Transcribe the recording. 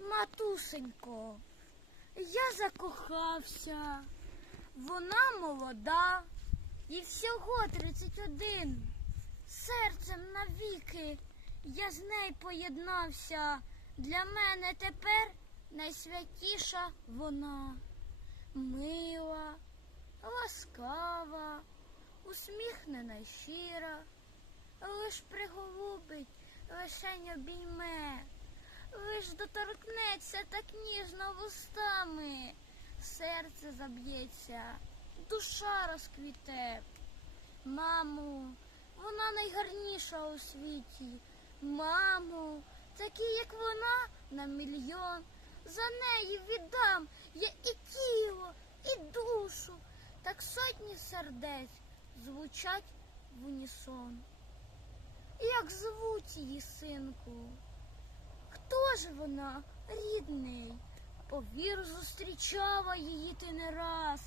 матусенько, я закохався. Вона молода, і всього 31. Серцем навіки я з нею поєднався. Для мене тепер найсвятіша вона. Мила, ласкава, усміхнена й щира, лиш приголубить, лишень обійме, лиш доторкнеться так ніжно вустами, серце заб'ється, душа розквіте. Мамо, вона найгарніша у світі. Мамо, такі, як вона, на мільйон. За неї віддам я і тіло, і душу. Так сотні сердець звучать в унісон. Як звуть її синку? Хто ж вона, рідний? Повір, зустрічала її ти не раз.